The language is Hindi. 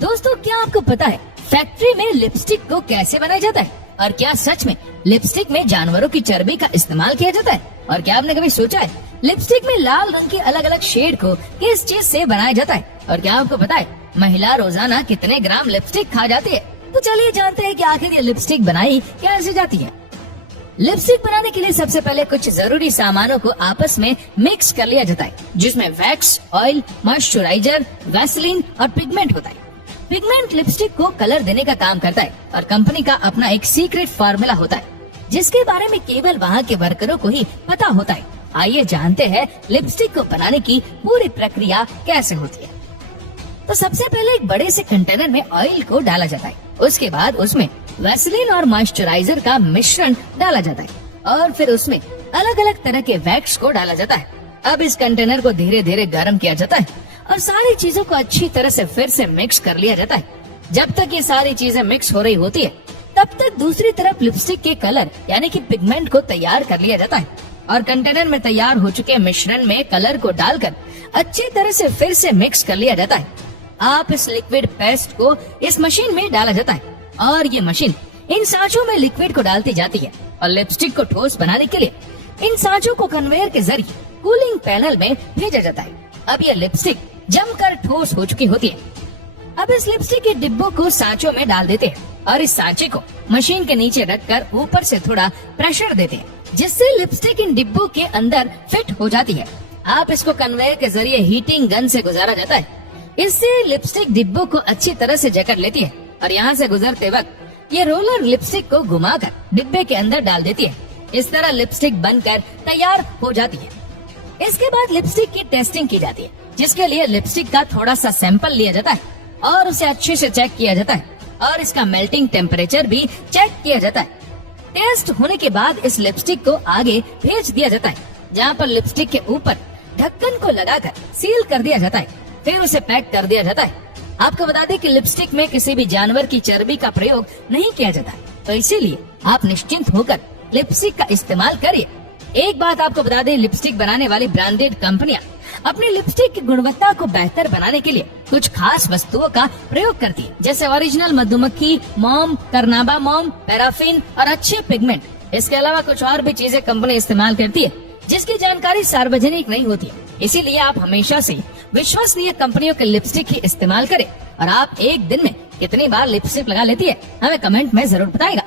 दोस्तों, क्या आपको पता है फैक्ट्री में लिपस्टिक को कैसे बनाया जाता है? और क्या सच में लिपस्टिक में जानवरों की चर्बी का इस्तेमाल किया जाता है? और क्या आपने कभी सोचा है लिपस्टिक में लाल रंग की अलग अलग शेड को किस चीज से बनाया जाता है? और क्या आपको पता है महिला रोजाना कितने ग्राम लिपस्टिक खा जाती है? तो चलिए जानते हैं कि आखिर ये लिपस्टिक बनाई कैसे जाती है। लिपस्टिक बनाने के लिए सबसे पहले कुछ जरूरी सामानों को आपस में मिक्स कर लिया जाता है, जिसमें वैक्स, ऑयल, मॉइस्चराइजर, वैसलीन और पिगमेंट होता है। पिगमेंट लिपस्टिक को कलर देने का काम करता है और कंपनी का अपना एक सीक्रेट फार्मूला होता है, जिसके बारे में केवल वहाँ के वर्करों को ही पता होता है। आइए जानते हैं लिपस्टिक को बनाने की पूरी प्रक्रिया कैसे होती है। तो सबसे पहले एक बड़े से कंटेनर में ऑयल को डाला जाता है। उसके बाद उसमें वैसलीन और मॉइस्चराइजर का मिश्रण डाला जाता है और फिर उसमें अलग अलग तरह के वैक्स को डाला जाता है। अब इस कंटेनर को धीरे धीरे गर्म किया जाता है और सारी चीजों को अच्छी तरह से फिर से मिक्स कर लिया जाता है। जब तक ये सारी चीजें मिक्स हो रही होती है, तब तक दूसरी तरफ लिपस्टिक के कलर यानी कि पिगमेंट को तैयार कर लिया जाता है और कंटेनर में तैयार हो चुके मिश्रण में कलर को डालकर अच्छी तरह से फिर से मिक्स कर लिया जाता है। आप इस लिक्विड पेस्ट को इस मशीन में डाला जाता है और ये मशीन इन सांचों में लिक्विड को डालती जाती है और लिपस्टिक को ठोस बनाने के लिए इन सांचों को कन्वेयर के जरिए कूलिंग पैनल में भेजा जाता है। अब ये लिपस्टिक जमकर ठोस हो चुकी होती है। अब इस लिपस्टिक के डिब्बों को सांचों में डाल देते हैं और इस सांचे को मशीन के नीचे रखकर ऊपर से थोड़ा प्रेशर देते हैं, जिससे लिपस्टिक इन डिब्बों के अंदर फिट हो जाती है। आप इसको कन्वेयर के जरिए हीटिंग गन से गुजारा जाता है। इससे लिपस्टिक डिब्बों को अच्छी तरह से जकड़ लेती है और यहाँ से गुजरते वक्त ये रोलर लिपस्टिक को घुमाकर डिब्बे के अंदर डाल देती है। इस तरह लिपस्टिक बनकर तैयार हो जाती है। इसके बाद लिपस्टिक की टेस्टिंग की जाती है, जिसके लिए लिपस्टिक का थोड़ा सा सैंपल लिया जाता है और उसे अच्छे से चेक किया जाता है और इसका मेल्टिंग टेम्परेचर भी चेक किया जाता है। टेस्ट होने के बाद इस लिपस्टिक को आगे भेज दिया जाता है, जहाँ पर लिपस्टिक के ऊपर ढक्कन को लगाकर सील कर दिया जाता है। फिर उसे पैक कर दिया जाता है। आपको बता दें कि लिपस्टिक में किसी भी जानवर की चर्बी का प्रयोग नहीं किया जाता, तो इसीलिए आप निश्चिंत होकर लिपस्टिक का इस्तेमाल करिए। एक बात आपको बता दें, लिपस्टिक बनाने वाली ब्रांडेड कंपनियां अपनी लिपस्टिक की गुणवत्ता को बेहतर बनाने के लिए कुछ खास वस्तुओं का प्रयोग करती है, जैसे ओरिजिनल मधुमक्खी मोम, करनाबा मोम, पैराफिन और अच्छे पिगमेंट। इसके अलावा कुछ और भी चीजें कंपनी इस्तेमाल करती है, जिसकी जानकारी सार्वजनिक नहीं होती है। इसीलिए आप हमेशा से विश्वसनीय कंपनियों के लिपस्टिक ही इस्तेमाल करें। और आप एक दिन में कितनी बार लिपस्टिक लगा लेती है, हमें कमेंट में जरूर बताएगा।